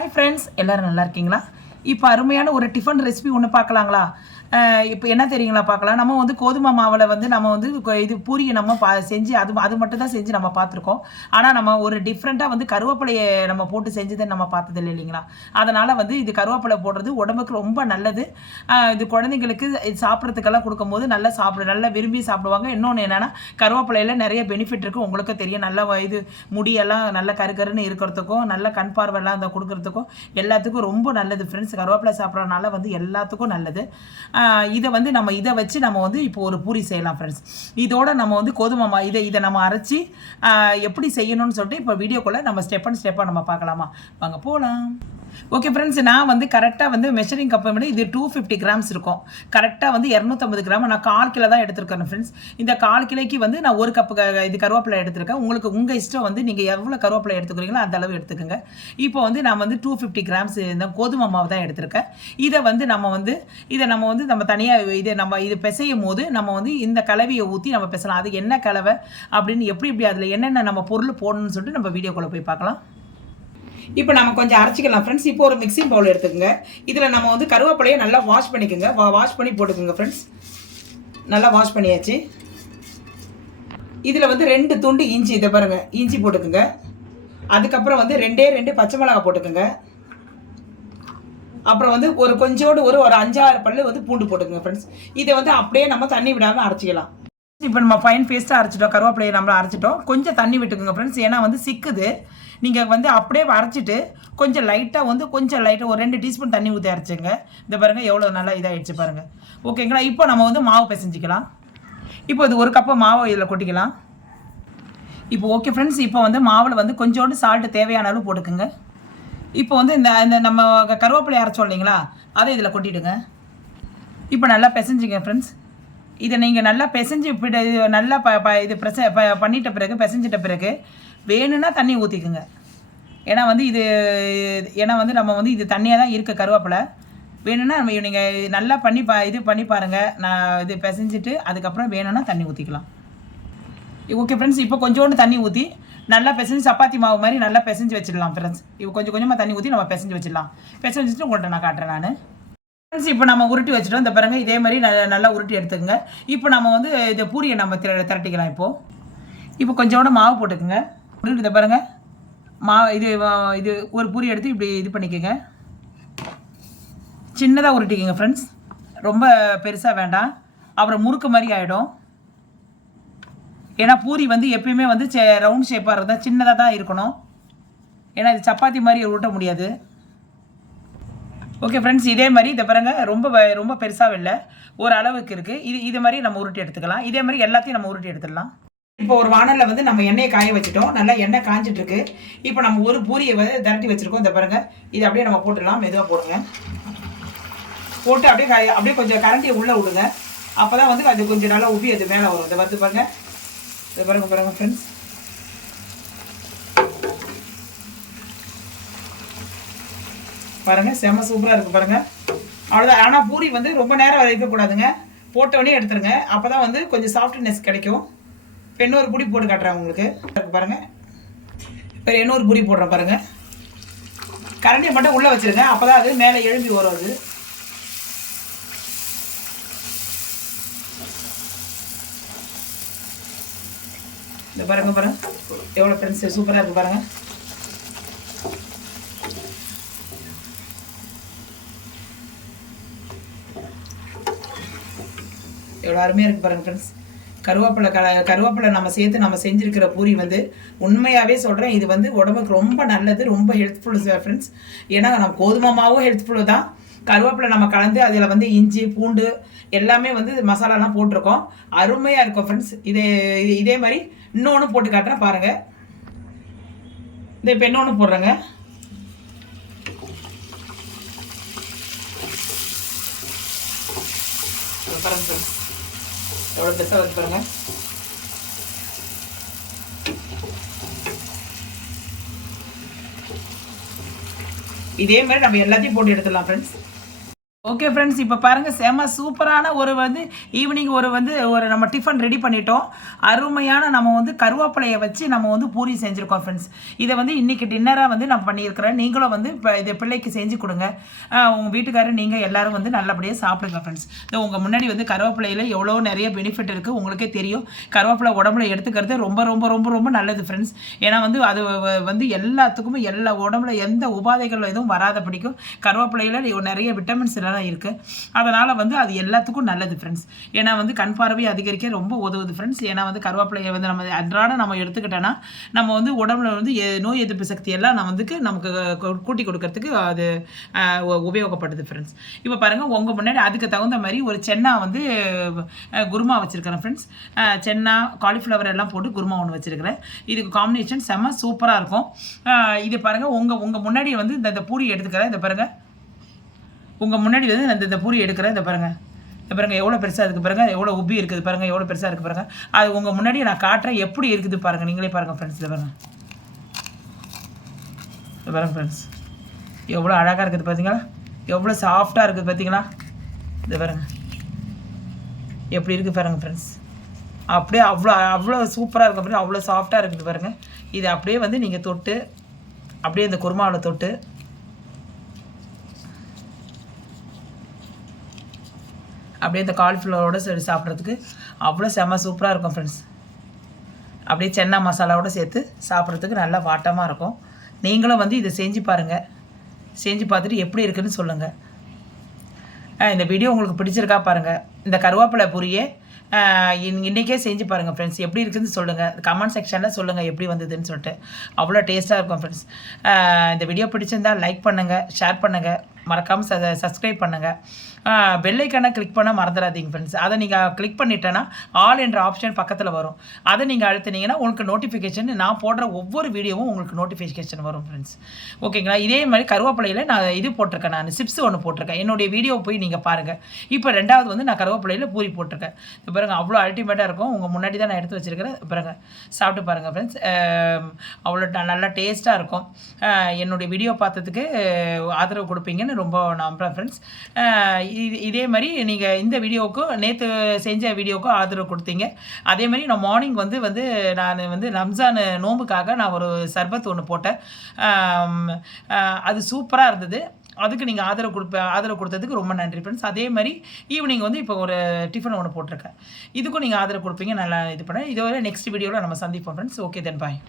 Hi friends, எல்லோரும் நல்லா இருக்கீங்களா? இப்போ அருமையான ஒரு டிஃபன் ரெசிபி ஒன்று பார்க்கலாங்களா? இப்போ என்ன தெரியுங்களா பார்க்கலாம். நம்ம வந்து கோதுமை மாவில் வந்து நம்ம வந்து இது பூரியை நம்ம செஞ்சு அது மட்டும் தான் செஞ்சு நம்ம பார்த்துருக்கோம். ஆனால் நம்ம ஒரு டிஃப்ரெண்ட்டாக வந்து கருவேப்பிலையை நம்ம போட்டு செஞ்சதை நம்ம பார்த்தது இல்லைங்களா? அதனால் வந்து இது கருவேப்பிலை போடுறது உடம்புக்கு ரொம்ப நல்லது. இது குழந்தைங்களுக்கு இது சாப்பிட்றதுக்கெல்லாம் கொடுக்கும்போது நல்லா விரும்பி சாப்பிடுவாங்க. இன்னொன்று என்னென்னா, கருவேப்பிலையில் நிறைய பெனிஃபிட் இருக்குது. உங்களுக்கு தெரியும். நல்ல இது முடியெல்லாம் நல்ல கருன்னு இருக்கிறதுக்கும், நல்ல கண் பார்வையெல்லாம் அதை கொடுக்கறதுக்கும் எல்லாத்துக்கும் ரொம்ப நல்லது ஃப்ரெண்ட்ஸ். கருவேப்பிலை சாப்பிட்றதுனால வந்து எல்லாத்துக்கும் நல்லது. இதை வந்து இதை வச்சு நம்ம வந்து இப்போ ஒரு பூரி செய்யலாம் ஃப்ரெண்ட்ஸ். இதோட நம்ம வந்து கோதுமை இதை நம்ம அரைச்சி எப்படி செய்யணும்னு சொல்லிட்டு இப்போ வீடியோக்குள்ளே நம்ம ஸ்டெப்பாக நம்ம பார்க்கலாமா? வாங்க போகலாம். ஓகே ஃப்ரெண்ட்ஸ், நான் வந்து கரெக்டாக வந்து மெஷரிங் கப்பை விட இது 250 கிராம்ஸ் இருக்கும். கரெக்டாக வந்து 250 கிராம் நான் 1/4 கிலோ தான் எடுத்துருக்கேன் ஃப்ரெண்ட்ஸ். இந்த 1/4 கிலோக்கு வந்து நான் 1 கப்பு இது கருவேப்பிலை எடுத்துருக்கேன். உங்கள் இஷ்டம் வந்து நீங்கள் எவ்வளோ கருவேப்பிலை எடுத்துக்கிறீங்களோ அந்த அளவு எடுத்துக்கோங்க. இப்போ வந்து நான் வந்து 250 கிராம்ஸ் இந்த கோதுமை மாவு தான் எடுத்திருக்கேன். இதை வந்து நம்ம தனியாக இது பிசையும் போது நம்ம வந்து இந்த கலவையை ஊற்றி நம்ம பிசலாம். அது என்ன கலவை அப்படின்னு எப்படி அதில் என்னென்ன நம்ம பொருள் போடணும்னு சொல்லிட்டு நம்ம வீடியோக்குள்ளே போய் பார்க்கலாம். இப்போ நம்ம கொஞ்சம் அரைச்சிக்கலாம் ஃப்ரெண்ட்ஸ். இப்போ ஒரு மிக்சிங் பவுல் எடுத்துக்கோங்க. இதில் நம்ம வந்து கருவேப்பிலையை நல்லா வாஷ் பண்ணிக்கோங்க. வாஷ் பண்ணி போட்டுக்கோங்க ஃப்ரெண்ட்ஸ். நல்லா வாஷ் பண்ணியாச்சு. இதில் வந்து 2 துண்டு இஞ்சி, இதை பாருங்கள், இஞ்சி போட்டுக்கோங்க. அதுக்கப்புறம் வந்து 2 பச்சை மிளகாய் போட்டுக்கோங்க. அப்புறம் வந்து கொஞ்சோடு ஒரு 5-6 பல்லு வந்து பூண்டு போட்டுக்கோங்க ஃப்ரெண்ட்ஸ். இதை வந்து அப்படியே நம்ம தண்ணி விடாமல் அரைச்சிக்கலாம். இப்போ நம்ம ஃபைன் பேஸ்ட்டாக அரைச்சிட்டோம். கருவேப்பிலையை நம்ம அரைச்சிட்டோம். கொஞ்சம் தண்ணி விட்டுக்குங்க ஃப்ரெண்ட்ஸ். ஏன்னா வந்து சிக்குது. நீங்கள் வந்து அப்படியே அரைச்சிட்டு கொஞ்சம் லைட்டாக ஒரு 2 டீஸ்பூன் தண்ணி ஊற்றி அரைச்சிங்க. இந்த பாருங்கள் எவ்வளோ நல்லா இதாகிடுச்சு பாருங்கள். ஓகேங்களா? இப்போ நம்ம வந்து மாவு பிசைஞ்சிக்கலாம். இப்போ இது 1 கப்பு மாவு இதில் கொட்டிக்கலாம். இப்போ ஓகே ஃப்ரெண்ட்ஸ், இப்போ வந்து மாவில் வந்து கொஞ்சோண்டு சால்ட்டு தேவையான அளவு போட்டுக்குங்க. இப்போ வந்து இந்த நம்ம கருவேப்பிலை அரைச்சோம் இல்லைங்களா, அதை இதில் கொட்டிவிடுங்க. இப்போ நல்லா பிசைஞ்சிங்க ஃப்ரெண்ட்ஸ். இதை நீங்கள் நல்லா பிசைஞ்சு நல்லா இது பண்ணிட்ட பிறகு பிசைஞ்சிட்ட பிறகு வேணும்னா தண்ணி ஊற்றிக்குங்க. ஏன்னா வந்து நம்ம வந்து இது தண்ணியாக தான் இருக்குது கருவேப்பிலை. வேணும்னா நீங்கள் நல்லா இது பண்ணி பாருங்கள். நான் இது பிசைஞ்சிட்டு அதுக்கப்புறம் வேணும்னா தண்ணி ஊற்றிக்கலாம். ஓகே ஃப்ரெண்ட்ஸ், இப்போ கொஞ்சோண்டு தண்ணி ஊற்றி நல்லா பிசைஞ்சு சப்பாத்தி மாவு மாதிரி நல்லா பிசைஞ்சு வச்சிடலாம் ஃப்ரெண்ட்ஸ். இப்போ கொஞ்சமாக தண்ணி ஊற்றி நம்ம பிசைஞ்சு வச்சிடலாம். பிசைஞ்சு வச்சுட்டு உங்கள்கிட்ட நான் காட்டுறேன் நான். ஃப்ரெண்ட்ஸ், இப்போ நம்ம உருட்டி வச்சுட்டோம். இந்த பாருங்கள், இதே மாதிரி நல்லா உருட்டி எடுத்துக்கோங்க. இப்போ நம்ம வந்து இந்த பூரியை நம்ம திரட்டிக்கலாம். இப்போ கொஞ்சோண்டு மாவு போட்டுக்குங்க. இதை பாருங்கள், இது ஒரு பூரி எடுத்து இப்படி இது பண்ணிக்கோங்க. சின்னதாக உருட்டிக்கோங்க ஃப்ரெண்ட்ஸ். ரொம்ப பெருசாக வேண்டாம், அப்புறம் முறுக்கு மாதிரி ஆகிடும். ஏன்னா பூரி வந்து எப்பயுமே வந்து ரவுண்ட் ஷேப்பாக இருந்தால் சின்னதாக தான் இருக்கணும். ஏன்னா இது சப்பாத்தி மாதிரி உருட்ட முடியாது. ஓகே ஃப்ரெண்ட்ஸ், இதே மாதிரி இதை பாருங்கள், ரொம்ப பெருசாக இல்லை, ஒரு அளவுக்கு இருக்குது. இது மாதிரி நம்ம உருட்டி எடுத்துக்கலாம். இதே மாதிரி எல்லாத்தையும் நம்ம உருட்டி எடுத்துடலாம். இப்போ ஒரு வானலில் வந்து நம்ம எண்ணெயை காய வச்சுட்டோம். நல்லா எண்ணெய் காஞ்சிட்ருக்கு. இப்போ நம்ம ஒரு பூரியை வந்து திரட்டி வச்சுருக்கோம். இந்த பாருங்கள், இதை அப்படியே நம்ம போட்டுடலாம். மெதுவாக போடுங்க. போட்டு அப்படியே கொஞ்சம் கரண்டியை உள்ளே விடுங்க. அப்போ தான் வந்து அது கொஞ்சம் நல்லா உப்பி அது மேலே வரும். இதை வந்து பாருங்கள், இதை பாருங்கள் ஃப்ரெண்ட்ஸ். பாருங்கள், செம்ம சூப்பராக இருக்குது பாருங்கள். அவ்வளோதான். ஆனால் பூரி வந்து ரொம்ப நேரம் வைக்கக்கூடாதுங்க. போட்டோடனே எடுத்துருங்க. அப்போ தான் வந்து கொஞ்சம் சாஃப்ட்னஸ் கிடைக்கும். இப்போ இன்னொரு பூரி போட்டு காட்டுறேன் உங்களுக்கு. பாருங்கள், இப்போ இன்னொரு பூரி போடுறேன் பாருங்கள். கரண்டியை மட்டும் உள்ளே வச்சுருங்க. அப்போ தான் அது மேலே எழும்பி வரும். அது இந்த பாருங்கள் எவ்வளோ ஃப்ரெண்ட்ஸ் சூப்பராக இருக்குது பாருங்கள். எவ்வளோ அருமையாக இருக்குது பாருங்கள் ஃப்ரெண்ட்ஸ். கருவேப்பிலை நம்ம சேர்த்து நம்ம செஞ்சுருக்கிற பூரி வந்து உண்மையாகவே சொல்கிறேன், இது வந்து உடம்புக்கு ரொம்ப நல்லது, ரொம்ப ஹெல்த்ஃபுல் ஃப்ரெண்ட்ஸ். ஏன்னா நம்ம கோதுமை மாவும் ஹெல்த்ஃபுல்லு தான். கருவேப்பிலை நம்ம கலந்து அதில் வந்து இஞ்சி பூண்டு எல்லாமே வந்து மசாலாலாம் போட்டிருக்கோம். அருமையாக இருக்கும் ஃப்ரெண்ட்ஸ். இதே மாதிரி இன்னொன்று போட்டு காட்டுறேன் பாருங்கள். இப்போ இன்னொன்று போடுறேங்க. பாருங்க ஃப்ரெண்ட்ஸ், எவ்வளோ பெருசாக வந்து பாருங்கள். இதே மாதிரி நம்ம எல்லாத்தையும் போட்டு எடுத்துடலாம் ஃப்ரெண்ட்ஸ். ஓகே ஃப்ரெண்ட்ஸ், இப்போ பாருங்கள் செம சூப்பரான ஒரு வந்து ஈவினிங் ஒரு நம்ம டிஃபன் ரெடி பண்ணிட்டோம். அருமையான நம்ம வந்து கருவேப்பிலையை வச்சு நம்ம வந்து பூரி செஞ்சுருக்கோம் ஃப்ரெண்ட்ஸ். இதை வந்து இன்றைக்கி டின்னராக வந்து நான் பண்ணியிருக்கிறேன். நீங்களும் வந்து இப்போ இதை பிள்ளைக்கு செஞ்சு கொடுங்க. உங்கள் வீட்டுக்காரர் நீங்கள் எல்லோரும் வந்து நல்லபடியாக சாப்பிடுங்க ஃப்ரெண்ட்ஸ். இது உங்கள் முன்னாடி வந்து கருவேப்பிலையில் எவ்வளோ நிறைய பெனிஃபிட் இருக்குது உங்களுக்கே தெரியும். கருவேப்பிலை உடம்புல எடுத்துக்கிறது ரொம்ப ரொம்ப ரொம்ப ரொம்ப நல்லது ஃப்ரெண்ட்ஸ். ஏன்னா வந்து அது வந்து எல்லாத்துக்குமே எல்லா உடம்புல எந்த உபாதைகள் எதுவும் வராத பிடிக்கும். கருவேப்பிலையில் நிறைய விட்டமின்ஸ் தான் இருக்குது. அதனால் வந்து அது எல்லாத்துக்கும் நல்லது ஃப்ரெண்ட்ஸ். ஏன்னா வந்து கண் பார்வை அதிகரிக்க ரொம்ப உதவுது ஃப்ரெண்ட்ஸ். ஏன்னா வந்து கருவேப்பிலையை வந்து நம்ம அன்றாடம் நம்ம எடுத்துக்கிட்டோன்னா நம்ம வந்து உடம்புல வந்து நோய் எதிர்ப்பு சக்தி எல்லாம் நமக்கு கூட்டி கொடுக்கறதுக்கு அது உபயோகப்படுது ஃப்ரெண்ட்ஸ். இப்போ பாருங்கள் உங்கள் முன்னாடி அதுக்கு தகுந்த மாதிரி ஒரு சென்னா வந்து குருமா வச்சுருக்கிறேன் ஃப்ரெண்ட்ஸ். சென்னா காலிஃப்ளவர் எல்லாம் போட்டு குருமா ஒன்று வச்சுருக்கிறேன். இதுக்கு காம்பினேஷன் செம்ம சூப்பராக இருக்கும். இது பாருங்கள் உங்கள் முன்னாடி வந்து இந்த பூரி எடுத்துக்கிறேன். இதை பாருங்கள் உங்கள் முன்னாடி வந்து நான் இந்த பூரி எடுக்கிறேன். இதை பாருங்கள் எவ்வளோ பெருசாக இருக்குது பாருங்கள், எவ்வளோ உப்பி இருக்குது பாருங்கள், எவ்வளோ பெருசாக இருக்குது பாருங்கள். அது உங்கள் முன்னாடியே நான் காட்டுறேன் எப்படி இருக்குது பாருங்கள். நீங்களே பாருங்கள் ஃப்ரெண்ட்ஸ். இதை பாருங்கள் ஃப்ரெண்ட்ஸ், எவ்வளோ அழகாக இருக்குது பார்த்தீங்களா, எவ்வளோ சாஃப்டாக இருக்குது பார்த்தீங்களா. இதை பாருங்கள் எப்படி இருக்குது பாருங்கள் ஃப்ரெண்ட்ஸ். அப்படியே அவ்வளோ சூப்பராக இருக்குது பாருங்கள், அவ்வளோ சாஃப்டாக இருக்குது பாருங்கள். இது அப்படியே வந்து நீங்கள் தொட்டு அப்படியே இந்த குருமாவில் தொட்டு அப்படியே இந்த காலிஃப்ளவரோடு சரி சாப்பிட்றதுக்கு அவ்வளோ செம்ம சூப்பராக இருக்கும் ஃப்ரெண்ட்ஸ். அப்படியே சென்னா மசாலாவோடு சேர்த்து சாப்பிட்றதுக்கு நல்லா வாட்டமாக இருக்கும். நீங்களும் வந்து இதை செஞ்சு பாருங்கள். செஞ்சு பார்த்துட்டு எப்படி இருக்குதுன்னு சொல்லுங்கள். இந்த வீடியோ உங்களுக்கு பிடிச்சிருக்கா பாருங்கள். இந்த கருவேப்பிலை பூரியை இன்றைக்கே செஞ்சு பாருங்கள் ஃப்ரெண்ட்ஸ். எப்படி இருக்குதுன்னு சொல்லுங்கள். கமெண்ட் செக்ஷனில் சொல்லுங்கள் எப்படி வந்ததுன்னு சொல்லிட்டு. அவ்வளோ டேஸ்ட்டாக இருக்கும் ஃப்ரெண்ட்ஸ். இந்த வீடியோ பிடிச்சிருந்தால் லைக் பண்ணுங்கள், ஷேர் பண்ணுங்கள், மறக்காமல் சப்ஸ்கிரைப் பண்ணுங்கள். பெல் ஐக்கானை கிளிக் பண்ண மறந்துடாதீங்க ஃப்ரெண்ட்ஸ். அதை நீங்கள் கிளிக் பண்ணிட்டேன்னா ஆல் என்ற ஆப்ஷன் பக்கத்தில் வரும். அதை நீங்கள் அழுத்தினீங்கன்னா உங்களுக்கு நோட்டிஃபிகேஷன், நான் போடுற ஒவ்வொரு வீடியோவும் உங்களுக்கு நோட்டிஃபிகேஷன் வரும் ஃப்ரெண்ட்ஸ். ஓகேங்களா. இதே மாதிரி கருவேப்பிலையில் நான் இது போட்டிருக்கேன், நான் சிப்ஸ் ஒன்று போட்டிருக்கேன். என்னுடைய வீடியோ போய் நீங்கள் பாருங்கள். இப்போ ரெண்டாவது வந்து நான் கருவேப்பிலையில் பூரி போட்டிருக்கேன். இப்போ பாருங்கள் அவ்வளோ அல்டிமேட்டாக இருக்கும். உங்கள் முன்னாடி தான் நான் எடுத்து வச்சுருக்கிறேன். பாருங்கள் சாப்பிட்டு பாருங்கள் ஃப்ரெண்ட்ஸ். அவ்வளோ நல்லா டேஸ்ட்டாக இருக்கும். என்னுடைய வீடியோ பார்த்ததுக்கு ஆதரவு கொடுப்பீங்கன்னு ரொம்ப நம்புகிறேன் ஃப்ரெண்ட்ஸ். இதே மாதிரி நீங்கள் இந்த வீடியோவுக்கு நேற்று செஞ்ச வீடியோவுக்கும் ஆதரவு கொடுத்தீங்க. அதே மாதிரி நான் மார்னிங் வந்து நான் வந்து ரம்ஜான் நோம்புக்காக நான் ஒரு சர்பத் ஒன்று போட்டேன். அது சூப்பராக இருந்தது. அதுக்கு நீங்கள் ஆதரவு கொடுத்ததுக்கு ரொம்ப நன்றி ஃப்ரெண்ட்ஸ். அதே மாதிரி ஈவினிங் வந்து இப்போ ஒரு டிஃபன் ஒன்று போட்டிருக்கேன். இதுக்கும் நீங்கள் ஆதரவு கொடுப்பீங்க, நல்லா இது பண்ணேன். இதுவரை நெக்ஸ்ட் வீடியோவில் நம்ம சந்திப்போம் ஃப்ரெண்ட்ஸ். ஓகே தென் பாய்.